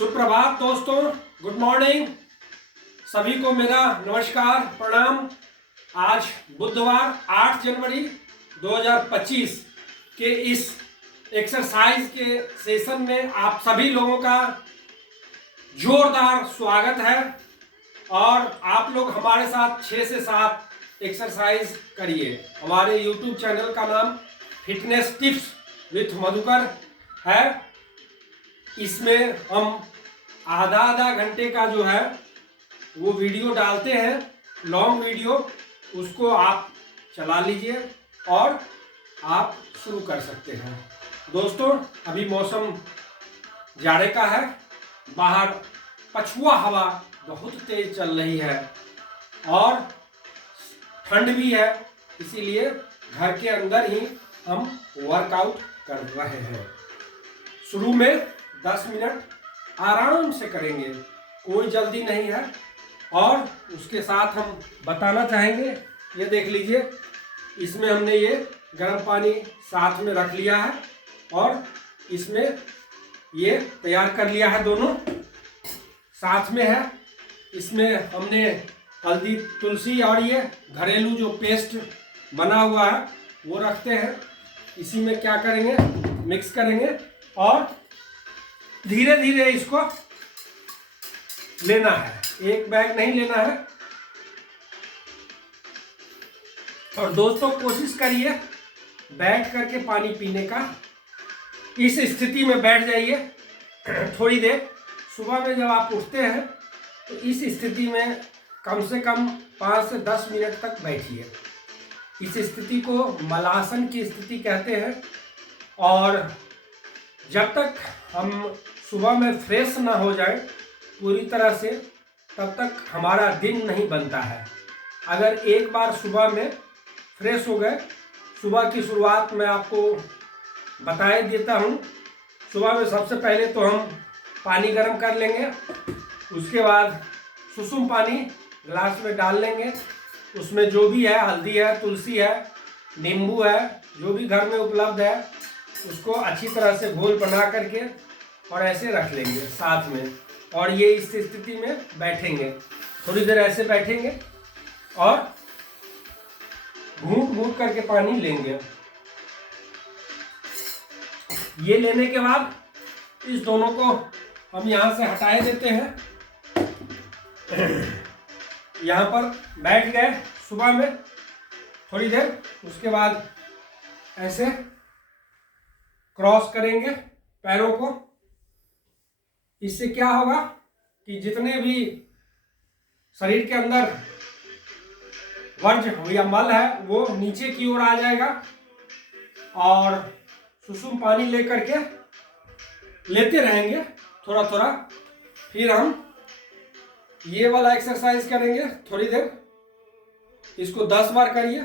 सुप्रभात दोस्तों, good morning. सभी को मेरा नमस्कार, प्रणाम। आज बुधवार 8 जनवरी 2025 के इस एक्सरसाइज के सेशन में आप सभी लोगों का जोरदार स्वागत है। और आप लोग हमारे साथ 6 से 7 एक्सरसाइज करिए। हमारे यूट्यूब चैनल का नाम फिटनेस टिप्स विथ मधुकर है। इसमें हम आधा घंटे का जो है वो वीडियो डालते हैं, लॉन्ग वीडियो। उसको आप चला लीजिए और आप शुरू कर सकते हैं। दोस्तों, अभी मौसम जाड़े का है। बाहर पछुआ हवा बहुत तेज चल रही है और ठंड भी है, इसीलिए घर के अंदर ही हम वर्कआउट कर रहे हैं। शुरू में 10 मिनट आराम से करेंगे, कोई जल्दी नहीं है। और उसके साथ हम बताना चाहेंगे, ये देख लीजिए, इसमें हमने ये गर्म पानी साथ में रख लिया है और इसमें ये तैयार कर लिया है, दोनों साथ में है। इसमें हमने हल्दी, तुलसी और ये घरेलू जो पेस्ट बना हुआ है वो रखते हैं। इसी में क्या करेंगे, मिक्स करेंगे और धीरे धीरे इसको लेना है, एक बैग नहीं लेना है। और दोस्तों, कोशिश करिए बैठ करके पानी पीने का। इस स्थिति में बैठ जाइए थोड़ी देर। सुबह में जब आप उठते हैं तो इस स्थिति में कम से कम 5 से 10 मिनट तक बैठिए। इस स्थिति को मलासन की स्थिति कहते हैं। और जब तक हम सुबह में फ्रेश ना हो जाए पूरी तरह से, तब तक हमारा दिन नहीं बनता है। अगर एक बार सुबह में फ्रेश हो गए, सुबह की शुरुआत मैं आपको बताए देता हूँ। सुबह में सबसे पहले तो हम पानी गर्म कर लेंगे, उसके बाद सुसुम पानी गिलास में डाल लेंगे। उसमें जो भी है, हल्दी है, तुलसी है, नींबू है, जो भी घर में उपलब्ध है, उसको अच्छी तरह से घोल बना करके और ऐसे रख लेंगे साथ में। और ये इस स्थिति में बैठेंगे, थोड़ी देर ऐसे बैठेंगे और घूंट घूंट करके पानी लेंगे। ये लेने के बाद इस दोनों को हम यहाँ से हटाए देते हैं। यहाँ पर बैठ गए सुबह में थोड़ी देर, उसके बाद ऐसे क्रॉस करेंगे पैरों को। इससे क्या होगा कि जितने भी शरीर के अंदर वर्ज्य या मल है वो नीचे की ओर आ जाएगा। और सुसुम पानी लेकर के लेते रहेंगे थोड़ा थोड़ा। फिर हम ये वाला एक्सरसाइज करेंगे थोड़ी देर। इसको 10 बार करिए।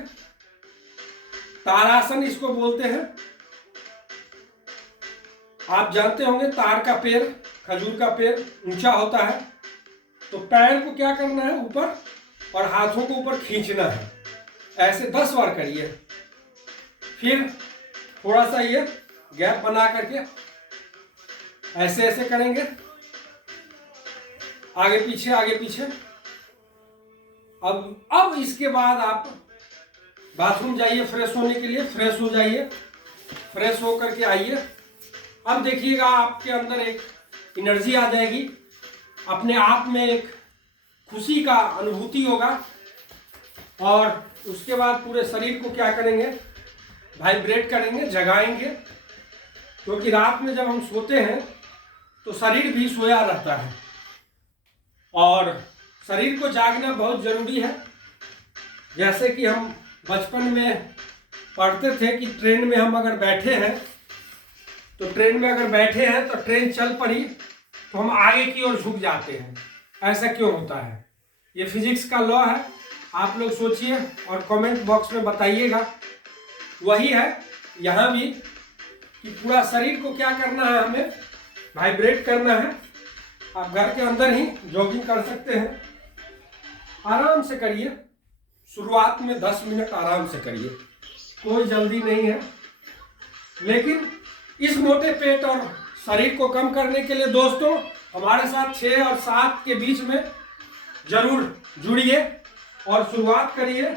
तारासन इसको बोलते हैं। आप जानते होंगे, तार का पेड़, खजूर का पेड़ ऊंचा होता है, तो पैर को क्या करना है, ऊपर, और हाथों को ऊपर खींचना है। ऐसे 10 बार करिए। फिर थोड़ा सा ये गैप बना करके ऐसे ऐसे करेंगे, आगे पीछे आगे पीछे। अब इसके बाद आप बाथरूम जाइए फ्रेश होने के लिए। फ्रेश हो जाइए, फ्रेश हो करके आइए। अब देखिएगा, आपके अंदर एक एनर्जी आ जाएगी, अपने आप में एक खुशी का अनुभूति होगा। और उसके बाद पूरे शरीर को क्या करेंगे, वाइब्रेट करेंगे, जगाएंगे। क्योंकि रात में जब हम सोते हैं तो शरीर भी सोया रहता है और शरीर को जागना बहुत ज़रूरी है। जैसे कि हम बचपन में पढ़ते थे कि ट्रेन में हम अगर बैठे हैं तो ट्रेन चल पड़ी तो हम आगे की ओर झुक जाते हैं। ऐसा क्यों होता है? ये फिजिक्स का लॉ है। आप लोग सोचिए और कमेंट बॉक्स में बताइएगा। वही है यहाँ भी कि पूरा शरीर को क्या करना है, हमें वाइब्रेट करना है। आप घर के अंदर ही जॉगिंग कर सकते हैं, आराम से करिए। शुरुआत में 10 मिनट आराम से करिए, कोई जल्दी नहीं है। लेकिन इस मोटे पेट और शरीर को कम करने के लिए दोस्तों हमारे साथ 6 और 7 के बीच में जरूर जुड़िए और शुरुआत करिए।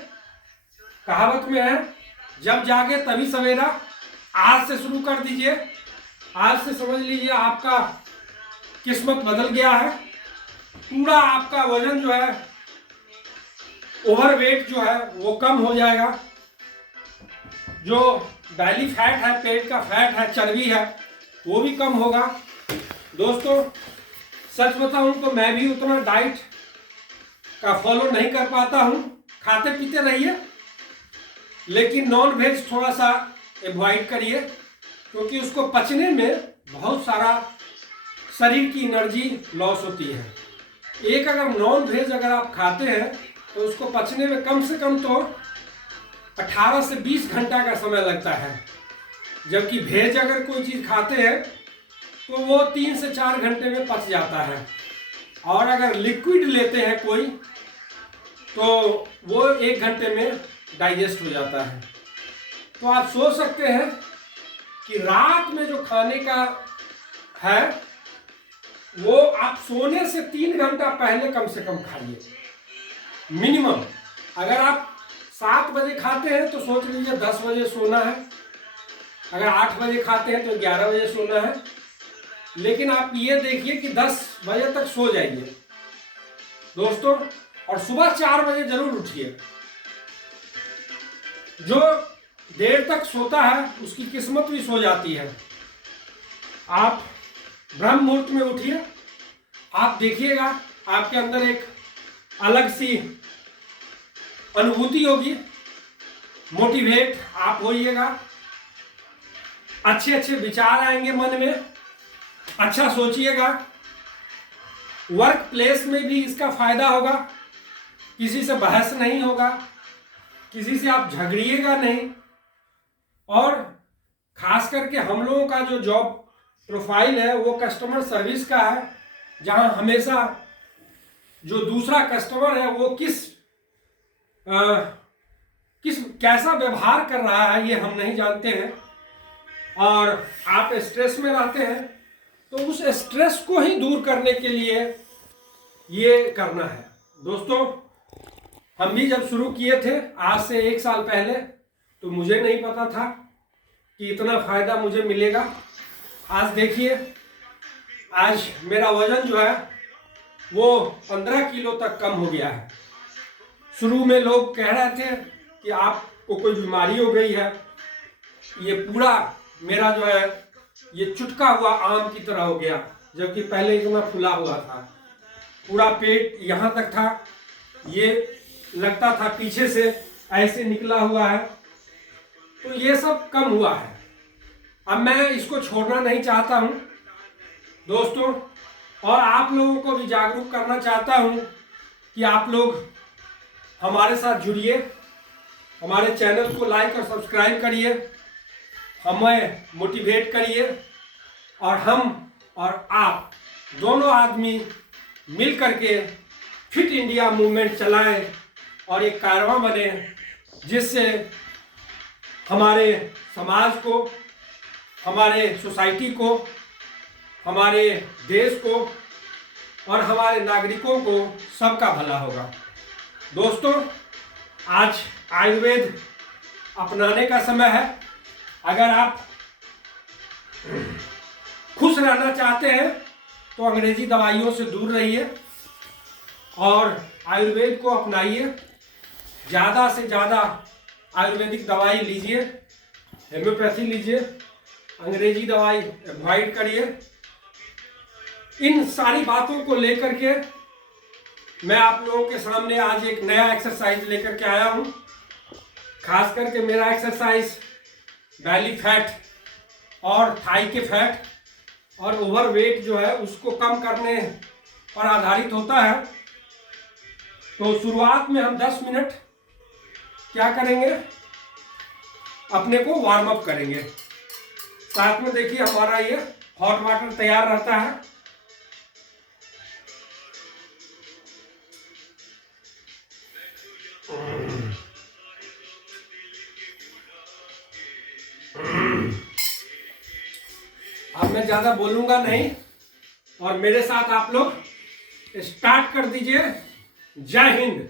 कहावत में है, जब जागे तभी सवेरा। आज से शुरू कर दीजिए। आज से समझ लीजिए आपका किस्मत बदल गया है। पूरा आपका वजन जो है, ओवरवेट जो है वो कम हो जाएगा। जो बैली फैट है, पेट का फैट है, चर्बी है, वो भी कम होगा। दोस्तों सच बताऊं तो मैं भी उतना डाइट का फॉलो नहीं कर पाता हूं। खाते पीते रहिए, लेकिन नॉन वेज थोड़ा सा अवॉइड करिए, क्योंकि उसको पचने में बहुत सारा शरीर की एनर्जी लॉस होती है। एक अगर नॉन वेज अगर आप खाते हैं तो उसको पचने में कम से कम तो 18 से 20 घंटा का समय लगता है, जबकि वेज अगर कोई चीज़ खाते हैं तो वो 3 से 4 घंटे में पच जाता है। और अगर लिक्विड लेते हैं कोई तो वो 1 घंटे में डाइजेस्ट हो जाता है। तो आप सोच सकते हैं कि रात में जो खाने का है वो आप सोने से 3 घंटा पहले कम से कम खाइए मिनिमम। अगर आप 7 बजे खाते हैं तो सोच लीजिए 10 बजे सोना है। अगर 8 बजे खाते हैं तो 11 बजे सोना है। लेकिन आप ये देखिए कि 10 बजे तक सो जाइए दोस्तों, और सुबह 4 बजे जरूर उठिए। जो देर तक सोता है उसकी किस्मत भी सो जाती है। आप ब्रह्म मुहूर्त में उठिए, आप देखिएगा आपके अंदर एक अलग सी अनुभूति होगी, मोटिवेट आप होइएगा, अच्छे अच्छे विचार आएंगे मन में, अच्छा सोचिएगा। वर्क प्लेस में भी इसका फायदा होगा, किसी से बहस नहीं होगा, किसी से आप झगड़िएगा नहीं। और खास करके हम लोगों का जो जॉब प्रोफाइल है वो कस्टमर सर्विस का है, जहां हमेशा जो दूसरा कस्टमर है वो कैसा व्यवहार कर रहा है ये हम नहीं जानते हैं। और आप स्ट्रेस में रहते हैं तो उस स्ट्रेस को ही दूर करने के लिए ये करना है। दोस्तों हम भी जब शुरू किए थे आज से 1 साल पहले, तो मुझे नहीं पता था कि इतना फायदा मुझे मिलेगा। आज देखिए, आज मेरा वजन जो है वो 15 किलो तक कम हो गया है। शुरू में लोग कह रहे थे कि आपको कोई बीमारी हो गई है। ये पूरा मेरा जो है ये चुटका हुआ आम की तरह हो गया, जबकि पहले इतना फुला हुआ था। पूरा पेट यहाँ तक था, ये लगता था पीछे से ऐसे निकला हुआ है। तो ये सब कम हुआ है। अब मैं इसको छोड़ना नहीं चाहता हूँ दोस्तों, और आप लोगों को भी जागरूक करना चाहता हूँ कि आप लोग हमारे साथ जुड़िए, हमारे चैनल को लाइक और सब्सक्राइब करिए, हमें मोटिवेट करिए, और हम और आप दोनों आदमी मिल करके फिट इंडिया मूवमेंट चलाएं और एक कारवां बने, जिससे हमारे समाज को, हमारे सोसाइटी को, हमारे देश को और हमारे नागरिकों को सबका भला होगा। दोस्तों आज आयुर्वेद अपनाने का समय है। अगर आप खुश रहना चाहते हैं तो अंग्रेजी दवाइयों से दूर रहिए और आयुर्वेद को अपनाइए। ज़्यादा से ज़्यादा आयुर्वेदिक दवाई लीजिए, हेम्योपैथी लीजिए, अंग्रेजी दवाई अवॉइड करिए। इन सारी बातों को लेकर के मैं आप लोगों के सामने आज एक नया एक्सरसाइज लेकर के आया हूँ। खास करके मेरा एक्सरसाइज बैली फैट और थाई के फैट और ओवरवेट जो है उसको कम करने पर आधारित होता है। तो शुरुआत में हम 10 मिनट क्या करेंगे, अपने को वार्म अप करेंगे। साथ में देखिए हमारा ये हॉट वाटर तैयार रहता है। अब मैं ज्यादा बोलूंगा नहीं, और मेरे साथ आप लोग स्टार्ट कर दीजिए। जय हिंद।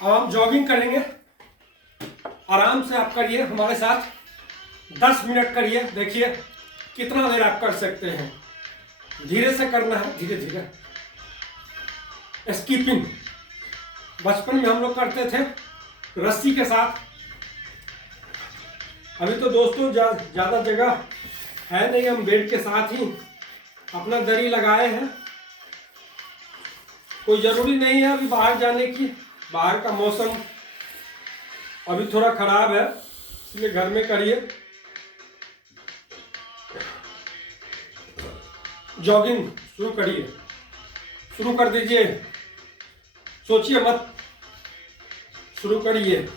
अब हम जॉगिंग करेंगे। आराम से आप करिए हमारे साथ, 10 मिनट करिए। देखिए कितना देर आप कर सकते हैं। धीरे से करना है, धीरे धीरे। स्कीपिंग बचपन में हम लोग करते थे रस्सी के साथ। अभी तो दोस्तों ज़्यादा जगह है नहीं, हम बेड के साथ ही अपना दरी लगाए हैं। कोई ज़रूरी नहीं है अभी बाहर जाने की। बाहर का मौसम अभी थोड़ा खराब है, इसलिए घर में करिए। जॉगिंग शुरू करिए, शुरू कर दीजिए। सोचिए मत, शुरू करिए।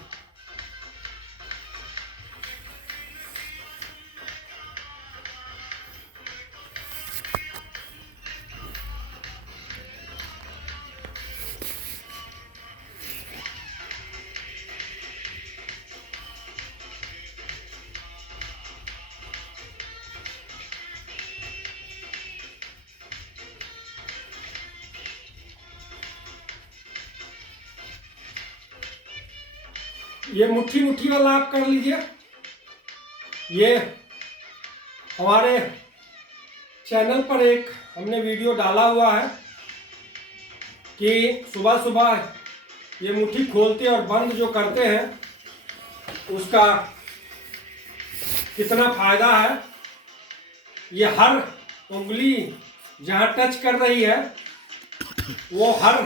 ये मुट्ठी मुट्ठी वाला आप कर लीजिए। ये हमारे चैनल पर एक हमने वीडियो डाला हुआ है कि सुबह सुबह ये मुट्ठी खोलते और बंद जो करते हैं उसका कितना फायदा है। ये हर उंगली जहाँ टच कर रही है वो हर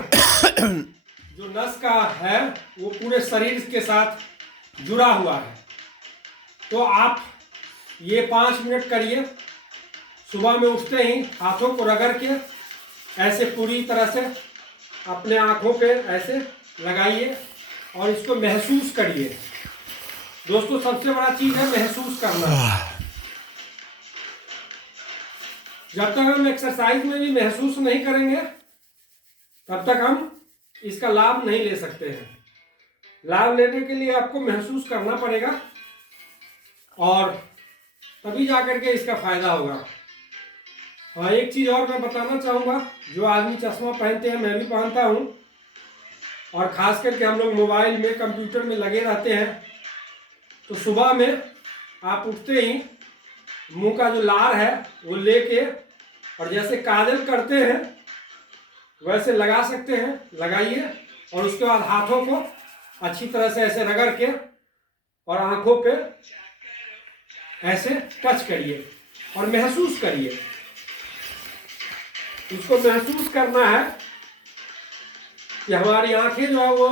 जो नस का है वो पूरे शरीर के साथ जुड़ा हुआ है। तो आप ये 5 मिनट करिए। सुबह में उठते ही हाथों को रगड़ के ऐसे पूरी तरह से अपने आँखों पे ऐसे लगाइए और इसको महसूस करिए। दोस्तों सबसे बड़ा चीज़ है महसूस करना। जब तक हम एक्सरसाइज में भी महसूस नहीं करेंगे तब तक हम इसका लाभ नहीं ले सकते हैं। लाभ लेने के लिए आपको महसूस करना पड़ेगा और तभी जाकर के इसका फायदा होगा। हाँ, एक चीज़ और मैं बताना चाहूँगा। जो आदमी चश्मा पहनते हैं, मैं भी पहनता हूँ, और ख़ास करके हम लोग मोबाइल में कंप्यूटर में लगे रहते हैं, तो सुबह में आप उठते ही मुंह का जो लार है वो लेके और जैसे काजल करते हैं वैसे लगा सकते हैं, लगाइए। और उसके बाद हाथों को अच्छी तरह से ऐसे रगड़ के और आँखों पे ऐसे टच करिए और महसूस करिए। इसको महसूस करना है कि हमारी आंखें जो है वो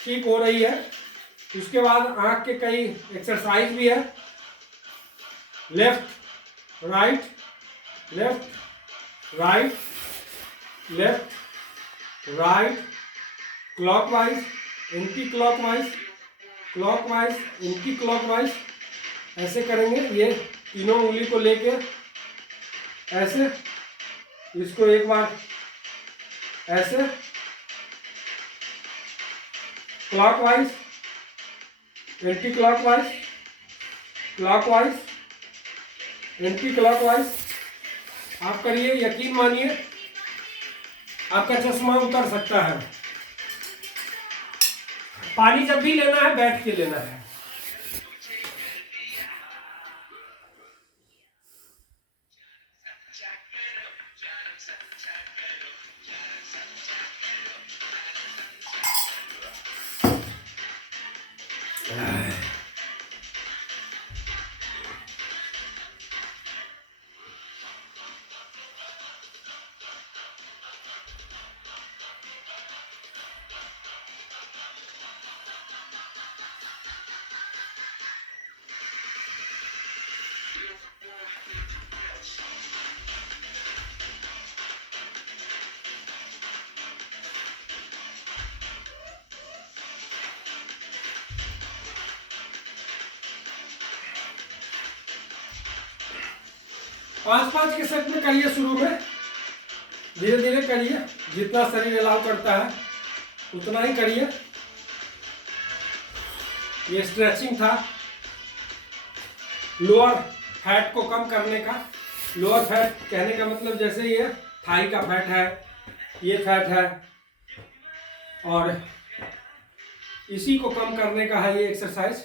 ठीक हो रही है। उसके बाद आंख के कई एक्सरसाइज भी है। Left right, left right, left right, clockwise, anti clockwise, clockwise, anti clockwise, ऐसे करेंगे। ये तीनों उंगली को लेके ऐसे, इसको एक बार ऐसे clockwise, anti clockwise, clockwise, anti clockwise आप करिए। यकीन मानिए आपका चश्मा उतर सकता है। पानी जब भी लेना है बैठ के लेना है। पांच पांच के सेट में करिए, शुरू में धीरे धीरे करिए, जितना शरीर अलाउ करता है उतना ही करिए। ये स्ट्रेचिंग था लोअर फैट को कम करने का। लोअर फैट कहने का मतलब जैसे ये थाई का फैट है, ये फैट है, और इसी को कम करने का है ये एक्सरसाइज।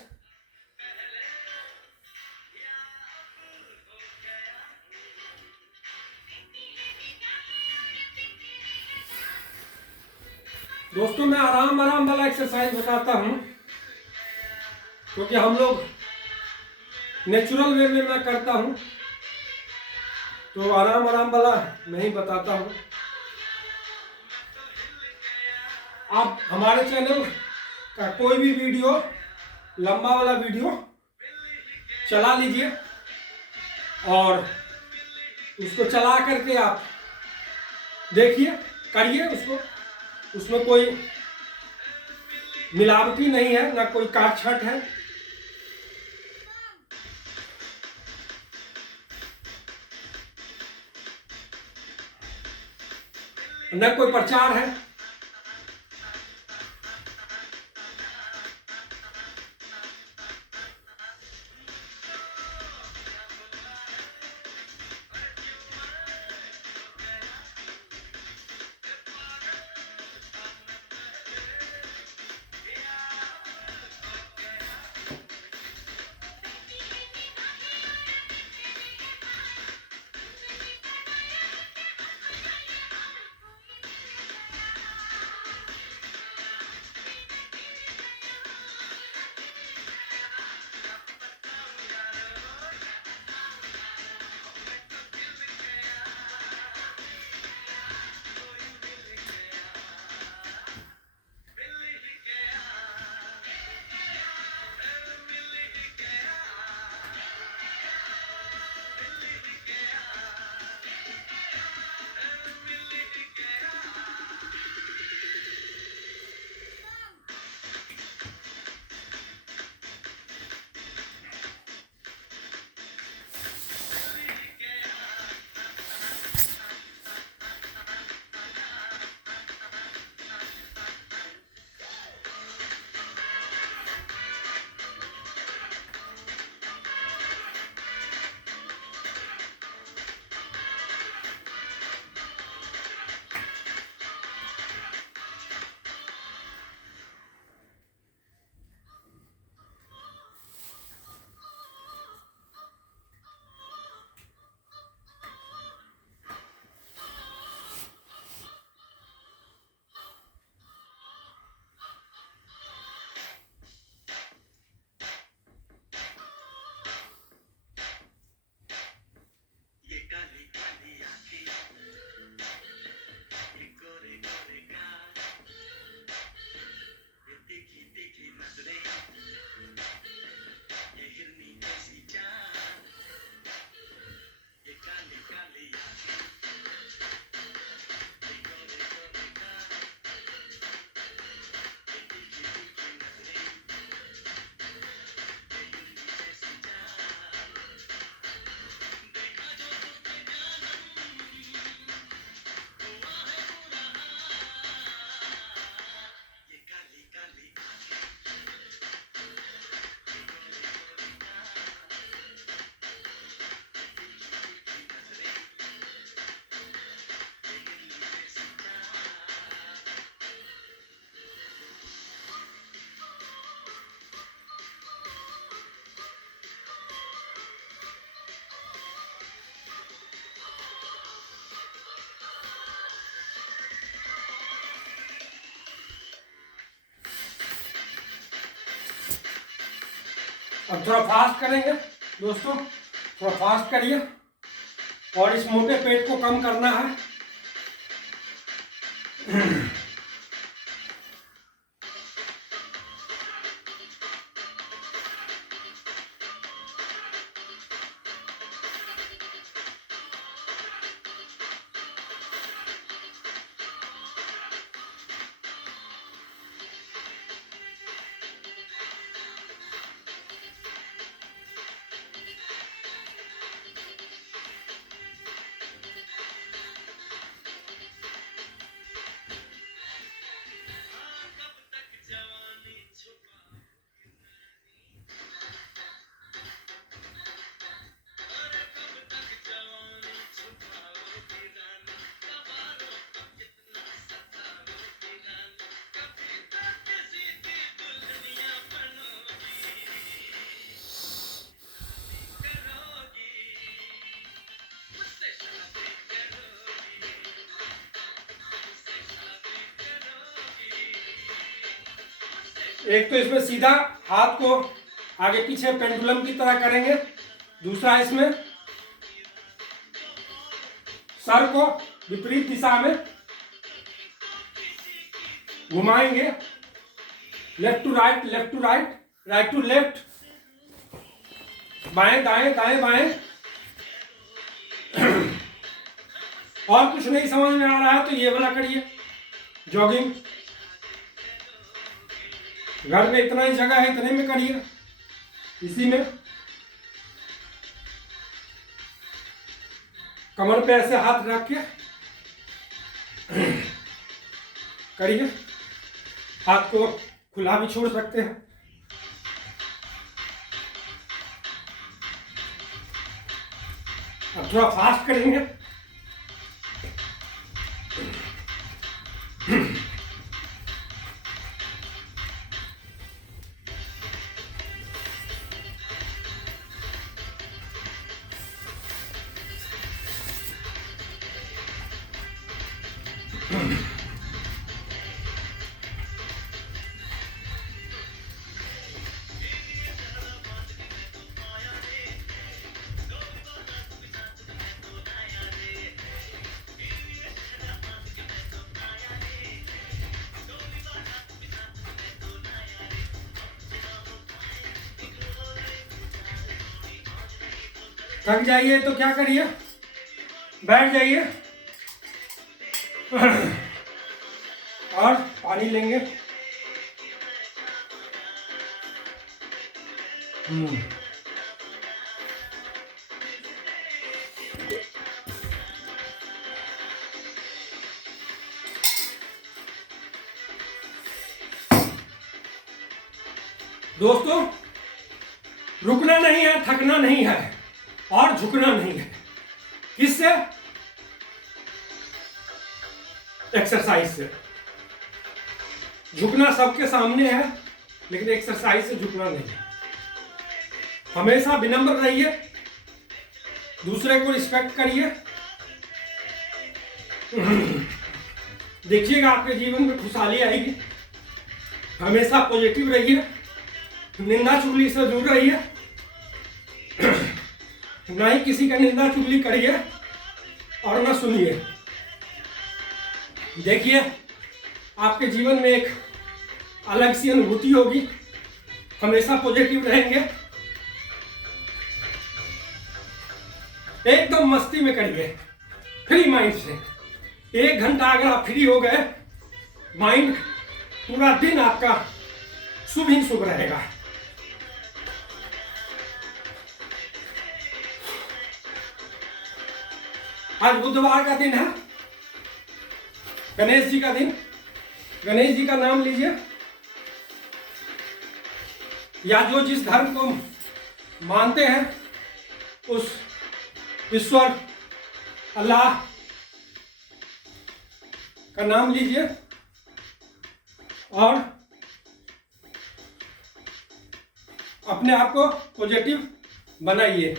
दोस्तों मैं आराम वाला एक्सरसाइज बताता हूं, क्योंकि हम लोग नेचुरल वे में मैं करता हूं, तो आराम वाला मैं ही बताता हूं। आप हमारे चैनल का कोई भी वीडियो, लंबा वाला वीडियो चला लीजिए और उसको चला करके आप देखिए, करिए उसको। उसमें कोई मिलावटी नहीं है, ना कोई काट छाट है। न कोई प्रचार है। अब थोड़ा फास्ट करेंगे दोस्तों, थोड़ा फास्ट करिए और इस मोटे पेट को कम करना है। एक तो इसमें सीधा हाथ को आगे पीछे पेंडुलम की तरह करेंगे, दूसरा इसमें सर को विपरीत दिशा में घुमाएंगे, left to right, left to right, right to left, बाएं दाएं, दाएं बाएं। और कुछ नहीं समझ में आ रहा है तो ये वाला करिए, जॉगिंग। घर में इतना ही जगह है, इतने में करिए, इसी में कमर पे ऐसे हाथ रख के करिए, हाथ को खुला भी छोड़ सकते हैं। अब थोड़ा फास्ट करेंगे। थक जाइए तो क्या करिए, बैठ जाइए और पानी लेंगे। दोस्तों, रुकना नहीं है, थकना नहीं है और झुकना नहीं है। किससे? एक्सरसाइज से। झुकना सबके सामने है, लेकिन एक्सरसाइज से झुकना नहीं है। हमेशा विनम्र रहिए, दूसरे को रिस्पेक्ट करिए। देखिएगा आपके जीवन में खुशहाली आएगी। हमेशा पॉजिटिव रहिए, निंदा चुगली से दूर रहिए, ना ही किसी का निंदा चुगली करिए और ना सुनिए। देखिए आपके जीवन में एक अलग सी अनुभूति होगी। हमेशा पॉजिटिव रहेंगे, एकदम मस्ती में करिए, फ्री माइंड से। 1 घंटा अगर आप फ्री हो गए, माइंड पूरा दिन आपका शुभ ही शुभ रहेगा। आज बुधवार का दिन है, गणेश जी का दिन। गणेश जी का नाम लीजिए, या जो जिस धर्म को मानते हैं उस ईश्वर अल्लाह का नाम लीजिए और अपने आप को पॉजिटिव बनाइए।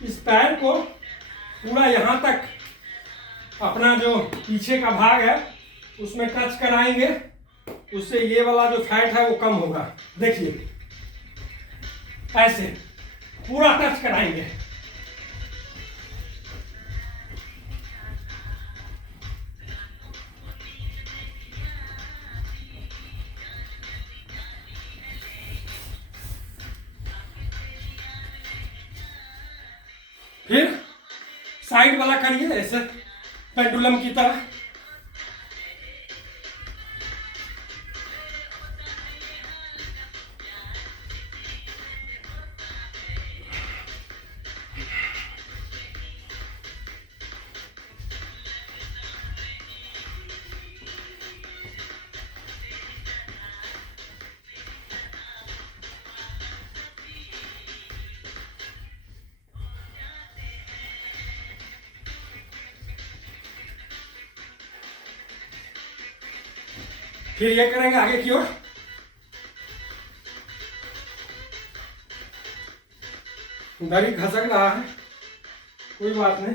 इस पैर को पूरा यहाँ तक अपना जो पीछे का भाग है उसमें टच कराएंगे, उससे ये वाला जो फैट है वो कम होगा। देखिए ऐसे पूरा टच कराएंगे। फिर साइड वाला करिए ऐसे पेंडुलम की तरह। फिर ये करेंगे आगे की ओर। दरी खसक रहा है, कोई बात नहीं।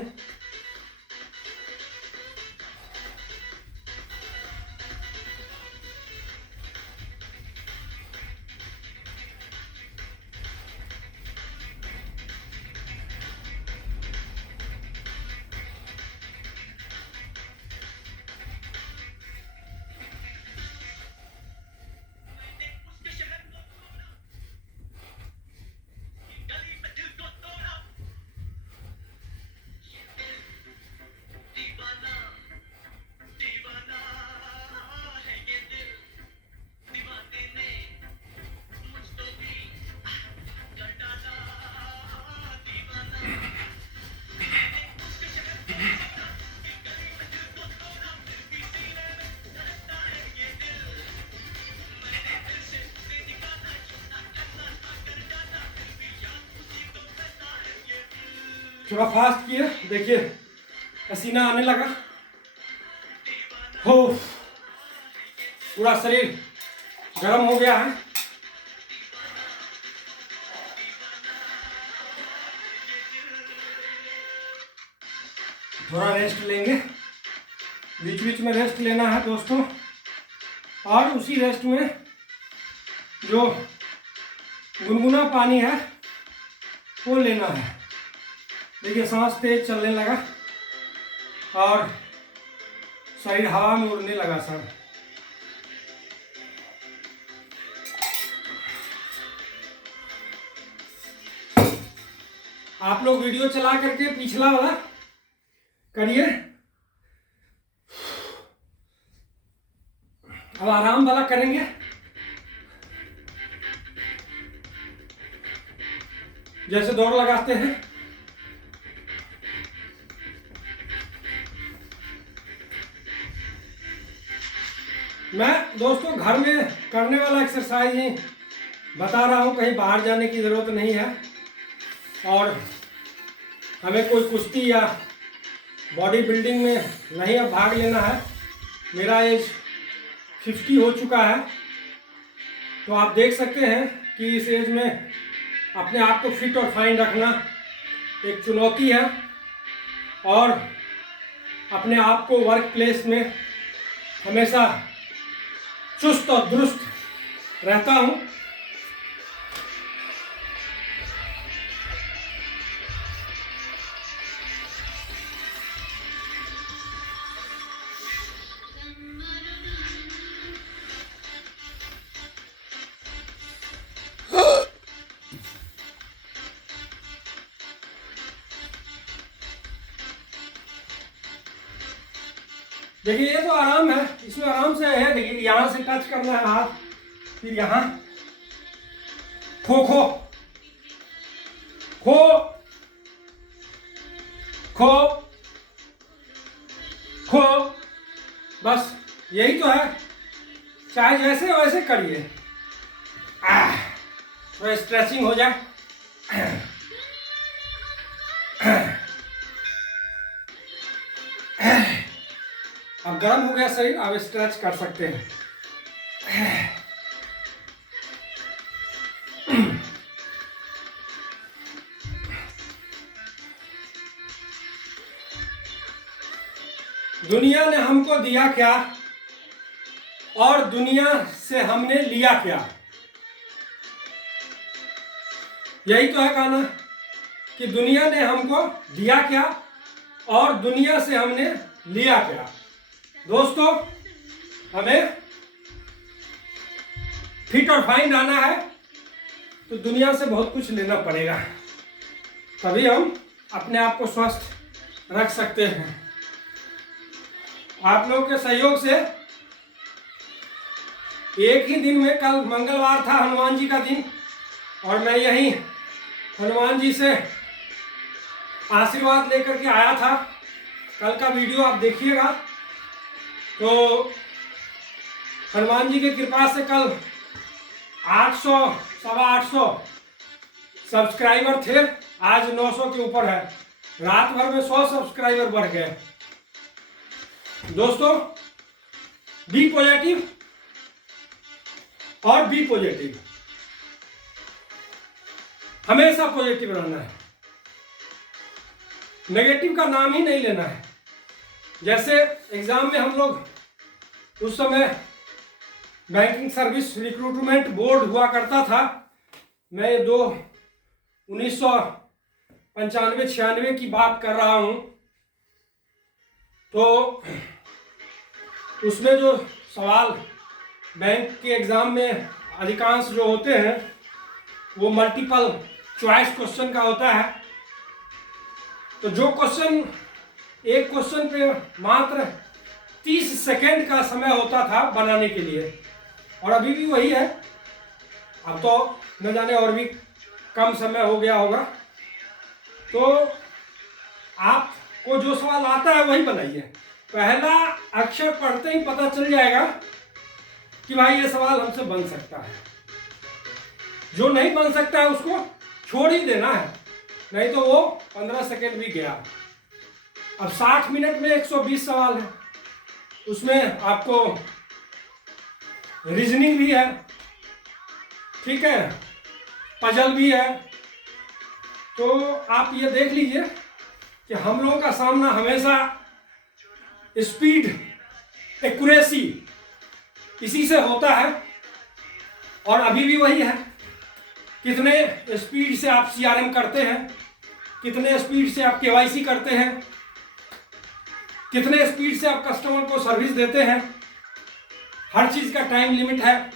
थोड़ा फास्ट किए, देखिए पसीना आने लगा। हो पूरा शरीर गर्म हो गया है। थोड़ा रेस्ट लेंगे, बीच बीच में रेस्ट लेना है दोस्तों। और उसी रेस्ट में जो गुनगुना पानी है वो लेना है। देखिए सांस तेज चलने लगा और शरीर हवा में उड़ने लगा सब। आप लोग वीडियो चला करके पिछला वाला करिए। अब आराम वाला करेंगे। जैसे दौड़ लगाते हैं। मैं दोस्तों घर में करने वाला एक्सरसाइज ही बता रहा हूँ, कहीं बाहर जाने की ज़रूरत नहीं है। और हमें कोई कुश्ती या बॉडी बिल्डिंग में नहीं अब भाग लेना है। मेरा एज 50 हो चुका है, तो आप देख सकते हैं कि इस एज में अपने आप को फिट और फाइन रखना एक चुनौती है। और अपने आप को वर्क प्लेस में हमेशा चुस्त और दुरुस्त रहता हूँ। देखिए ये तो आराम है, इसमें आराम से है। देखिए यहाँ से टच करना है हाथ, फिर यहाँ खो खो खो खो खो, बस यही तो है। चाहे जैसे वैसे करिए, थोड़ा स्ट्रेचिंग हो जाए। अब गर्म हो गया शरीर, अब स्ट्रेच कर सकते हैं। दुनिया ने हमको दिया क्या और दुनिया से हमने लिया क्या। यही तो है गाना कि दुनिया ने हमको दिया क्या और दुनिया से हमने लिया क्या। दोस्तों, हमें फिट और फाइन आना है तो दुनिया से बहुत कुछ लेना पड़ेगा, तभी हम अपने आप को स्वस्थ रख सकते हैं। आप लोगों के सहयोग से एक ही दिन में, कल मंगलवार था, हनुमान जी का दिन, और मैं यही हनुमान जी से आशीर्वाद लेकर के आया था। कल का वीडियो आप देखिएगा तो हनुमान जी की कृपा से कल 800 सवा 800 सब्सक्राइबर थे, आज 900 के ऊपर है। रात भर में 100 सब्सक्राइबर बढ़ गए। दोस्तों, बी पॉजिटिव और बी पॉजिटिव, हमेशा पॉजिटिव रहना है, नेगेटिव का नाम ही नहीं लेना है। जैसे एग्जाम में हम लोग उस समय बैंकिंग सर्विस रिक्रूटमेंट बोर्ड हुआ करता था, मैं 1995-96 की बात कर रहा हूं, तो उसमें जो सवाल बैंक के एग्जाम में अधिकांश जो होते हैं वो मल्टीपल चॉइस क्वेश्चन का होता है। तो जो क्वेश्चन, एक क्वेश्चन पे मात्र 30 सेकेंड का समय होता था बनाने के लिए, और अभी भी वही है। अब तो न जाने और भी कम समय हो गया होगा। तो आपको जो सवाल आता है वही बनाइए। पहला अक्षर पढ़ते ही पता चल जाएगा कि भाई ये सवाल हमसे बन सकता है। जो नहीं बन सकता है उसको छोड़ ही देना है, नहीं तो वो 15 सेकेंड भी गया। अब 60 मिनट में 120 सवाल है, उसमें आपको रीजनिंग भी है, ठीक है, पजल भी है। तो आप ये देख लीजिए कि हम लोगों का सामना हमेशा स्पीड, एक्यूरेसी इसी से होता है, और अभी भी वही है। कितने स्पीड से आप सीआरएम करते हैं, कितने स्पीड से आप केवाईसी करते हैं, कितने स्पीड से आप कस्टमर को सर्विस देते हैं। हर चीज का टाइम लिमिट है।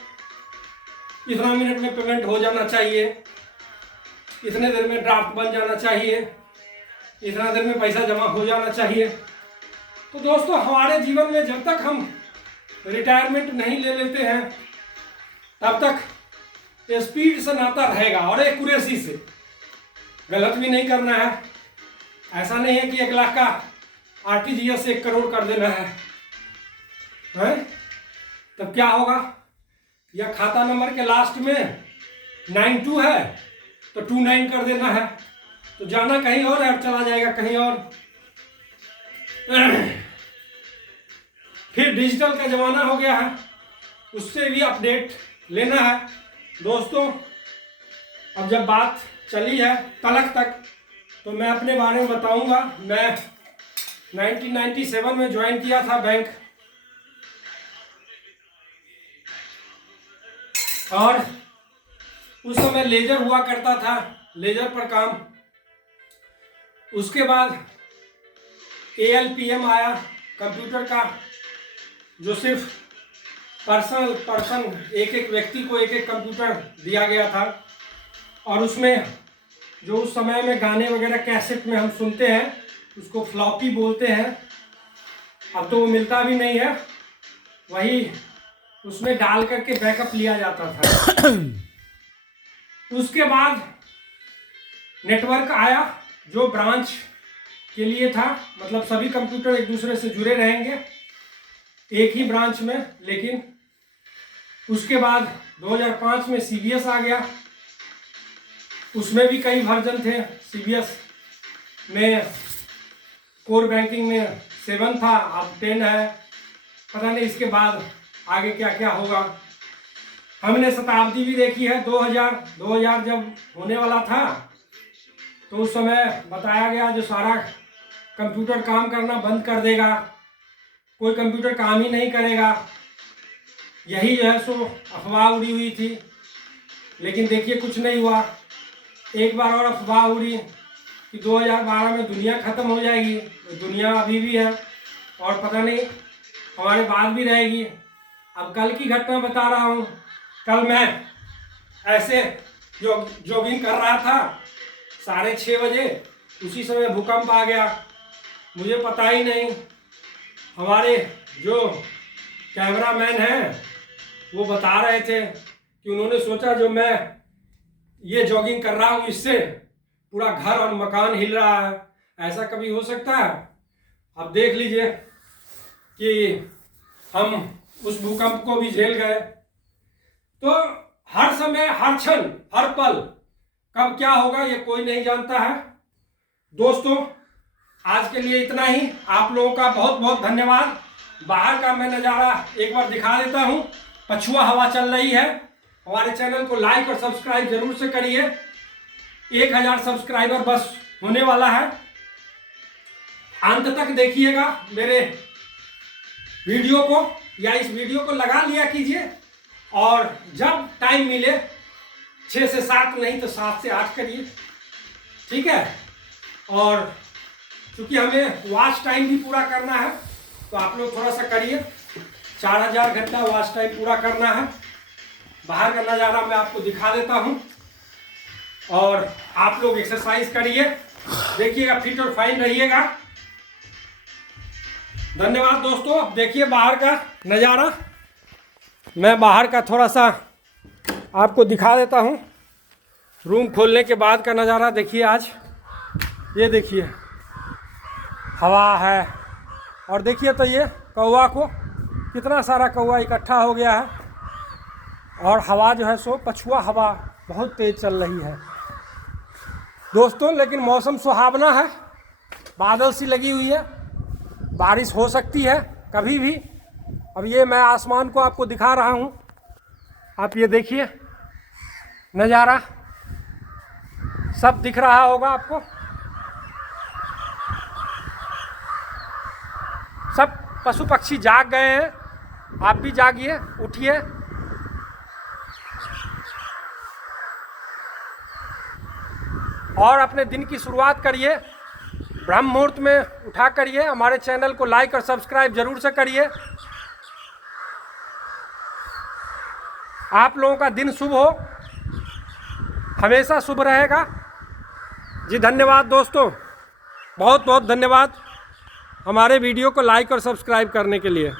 इतना मिनट में पेमेंट हो जाना चाहिए, इतने देर में ड्राफ्ट बन जाना चाहिए, इतना देर में पैसा जमा हो जाना चाहिए। तो दोस्तों, हमारे जीवन में जब तक हम रिटायरमेंट नहीं ले लेते हैं तब तक स्पीड से नाता रहेगा, और एक्यूरेसी से। गलत भी नहीं करना है। ऐसा नहीं है कि 1 लाख का आरटीजीएस से 1 करोड़ कर देना है, तब क्या होगा? या खाता नंबर के लास्ट में 92 है तो 29 कर देना है, तो जाना कहीं और है और चला जाएगा कहीं और। फिर डिजिटल का जमाना हो गया है, उससे भी अपडेट लेना है। दोस्तों, अब जब बात चली है तलक तक, तो मैं अपने बारे में बताऊंगा। मैं 1997 में ज्वाइन किया था बैंक, और उस समय लेजर हुआ करता था, लेजर पर काम। उसके बाद ALPM आया, कंप्यूटर का, जो सिर्फ पर्सन एक एक व्यक्ति को एक एक कंप्यूटर दिया गया था। और उसमें जो उस समय में गाने वगैरह कैसेट में हम सुनते हैं उसको फ्लॉपी बोलते हैं। अब तो वो मिलता भी नहीं है, वही उसमें डाल करके बैकअप लिया जाता था। उसके बाद नेटवर्क आया जो ब्रांच के लिए था, मतलब सभी कंप्यूटर एक दूसरे से जुड़े रहेंगे एक ही ब्रांच में। लेकिन उसके बाद 2005 में CBS आ गया, उसमें भी कई वर्जन थे। CBS में कोर बैंकिंग में 7 था, अब 10 है। पता नहीं इसके बाद आगे क्या क्या होगा। हमने शताब्दी भी देखी है। 2000 जब होने वाला था तो उस समय बताया गया जो सारा कंप्यूटर काम करना बंद कर देगा, कोई कंप्यूटर काम ही नहीं करेगा, यही जो है सो अफवाह उड़ी हुई थी। लेकिन देखिए कुछ नहीं हुआ। एक बार और अफवाह उड़ी कि 2012 में दुनिया ख़त्म हो जाएगी। तो दुनिया अभी भी है और पता नहीं हमारे बाद भी रहेगी। अब कल की घटना बता रहा हूँ। कल मैं ऐसे जॉगिंग कर रहा था 6:30 बजे, उसी समय भूकंप आ गया। मुझे पता ही नहीं। हमारे जो कैमरामैन हैं वो बता रहे थे कि उन्होंने सोचा जो मैं ये जॉगिंग कर रहा हूँ इससे पूरा घर और मकान हिल रहा है। ऐसा कभी हो सकता है? अब देख लीजिए कि हम उस भूकंप को भी झेल गए। तो हर समय, हर क्षण, हर पल कब क्या होगा ये कोई नहीं जानता है। दोस्तों, आज के लिए इतना ही। आप लोगों का बहुत बहुत धन्यवाद। बाहर का मैं नज़ारा एक बार दिखा देता हूँ। पछुआ हवा चल रही है। हमारे चैनल को लाइक और सब्सक्राइब जरूर से करिए। 1000 सब्सक्राइबर बस होने वाला है। अंत तक देखिएगा मेरे वीडियो को, या इस वीडियो को लगा लिया कीजिए। और जब टाइम मिले 6 से 7 नहीं तो 7 से 8 करिए, ठीक है। और क्योंकि हमें वॉच टाइम भी पूरा करना है तो आप लोग थोड़ा सा करिए। 4000 घंटा वॉच टाइम पूरा करना है। बाहर का नज़ारा मैं आपको दिखा देता हूँ। और आप लोग एक्सरसाइज करिए, देखिएगा फिट और फाइन रहिएगा। धन्यवाद दोस्तों। अब देखिए बाहर का नज़ारा। मैं बाहर का थोड़ा सा आपको दिखा देता हूँ। रूम खोलने के बाद का नज़ारा देखिए। आज ये देखिए हवा है। और देखिए तो ये कौवा को, कितना सारा कौवा इकट्ठा हो गया है। और हवा जो है सो पछुआ हवा बहुत तेज़ चल रही है दोस्तों। लेकिन मौसम सुहावना है, बादल सी लगी हुई है, बारिश हो सकती है कभी भी। अब ये मैं आसमान को आपको दिखा रहा हूँ। आप ये देखिए नज़ारा, सब दिख रहा होगा आपको। सब पशु पक्षी जाग गए हैं। आप भी जागिए, उठिए। और अपने दिन की शुरुआत करिए ब्रह्म मुहूर्त में उठा करिए। हमारे चैनल को लाइक और सब्सक्राइब जरूर से करिए। आप लोगों का दिन शुभ हो, हमेशा शुभ रहेगा जी। धन्यवाद दोस्तों, बहुत बहुत धन्यवाद हमारे वीडियो को लाइक और सब्सक्राइब करने के लिए।